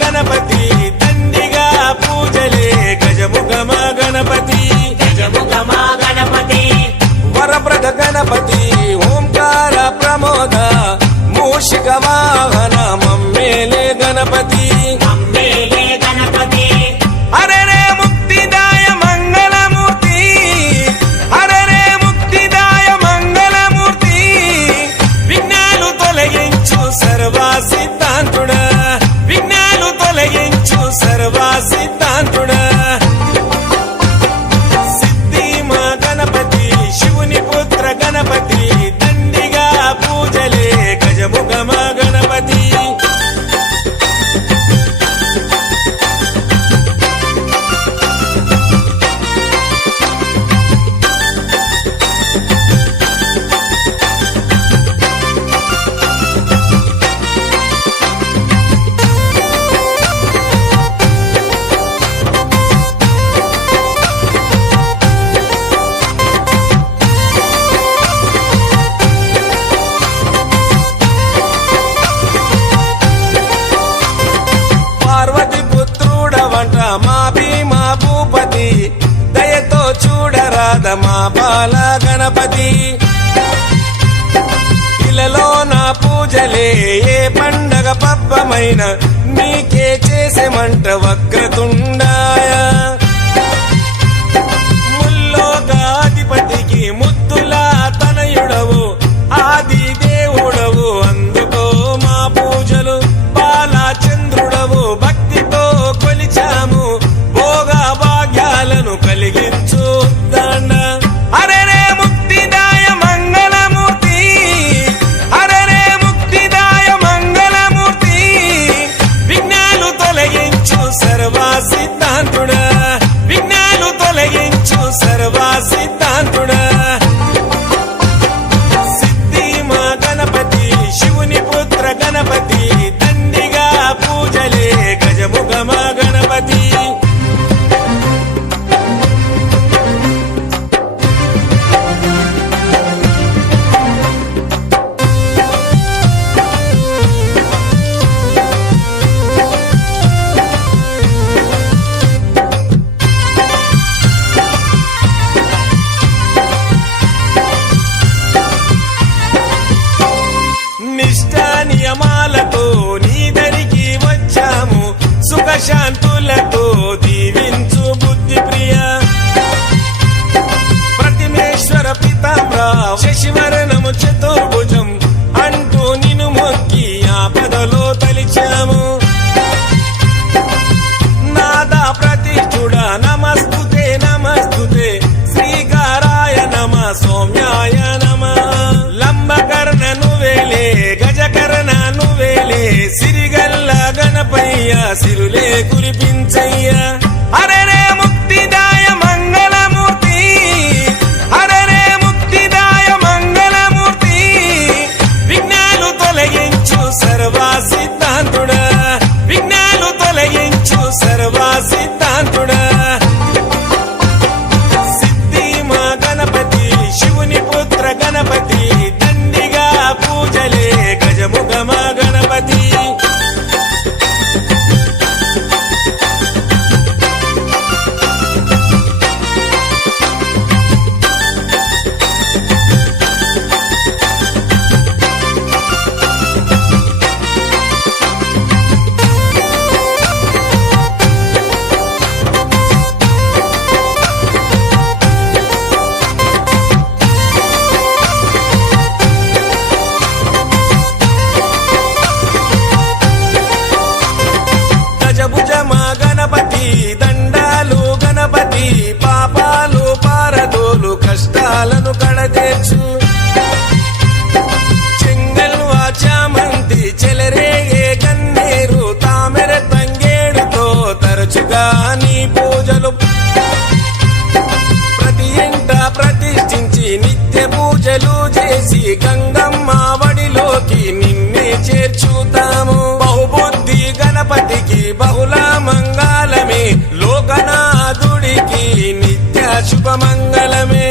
గణపతి దండిగా పూజలే గజముఖమా గణపతి వరప్రద గణపతి ఓంకార ప్రమోద మూషిక వాహన మమ్మేలే గణపతి హరే రే ముక్తిదాయ మంగళమూర్తి హరే రే ముక్తిదాయ మంగళమూర్తి విఘ్నాలు తొలగించు సర్వ సిద్ధాంతుడా విఘ్నాలు తొలగించు సర్వ సిద్ధాంతుడా సిద్ధి మా గణపతి శివుని పుత్ర గణపతి దండిగా పూజలే గజముఖమా గణపతి మా భీమా భూపతి దయతో చూడరాద మా బాల గణపతి ఇలలో నా పూజలే ఏ పండగ పబ్బమైన నీకే చేసేమంట వక్రతుండాయ ముల్లోకాధిపతికి ముద్దులా తనయుడవు ఆది దేవుడవు అందుకో మా పూజలు బాలచంద్రుడవు భక్తితో కొలిచాము భోగ భాగ్యాలను కలిగించు దండ హరే రే ముక్తిదాయ మంగళమూర్తి హరే రే ముక్తిదాయ మంగళమూర్తి విఘ్నాలు తొలగించు సర్వ సిద్ధాంతుడా విఘ్నాలు తొలగించు సర్వ సిద్ధాంతుడా సిద్ధి మా గణపతి శివుని పుత్ర గణపతి దండిగా పూజలే గజముఖమా గణపతి నిష్ఠా నియమాలతో నీ దరికి వచ్చాము సుఖశాంతులతో దీవించు బుద్ధి ప్రియ ప్రతిమేశ్వర పితామ్ర శశివరణము చతుర్భుజం అంటూ నిన్ను మొక్కి ఆపదలో తలిచాము నాదా ప్రతిష్ఠుడ నమస్తుతే నమస్తుతే శ్రీకారాయ నమ సౌమ్యాయ నమ లంబకర్ణ నువ్వేలే గజకర్ణ నువ్వేలే సిరిగల్ల గణపయ్య సిరులే కురిపించయ్య హరే రే ముక్తిదాయ మంగళమూర్తి హరే రే ముక్తిదాయ మంగళమూర్తి విఘ్నాలు తొలగించు సర్వ సిద్ధాంతుడా విఘ్నాలు తొలగించు సర్వ సిద్ధాంతుడా సిద్ధి మా గణపతి శివుని పుత్ర గణపతి దండిగా పూజలే గజముఖమా గణపతి గణపతి దండాలు గణపతి పాపాలు పారదోలు కష్టాలను కడతీర్చు చెంగల్వా చామంతి చెలరేగే గన్నేరు తామెర తంగేడుతో తరచుగా నీ పూజలు ప్రతి ఇంట ప్రతిష్ఠించి నిత్య పూజలు చేసి గంగమ్మ వడిలోకి నిన్నే చేర్చుతాము బహుబుద్ధి గణపతికి బహుళ మంగళమే లోకనాథుడికి నిత్య శుభమంగళమే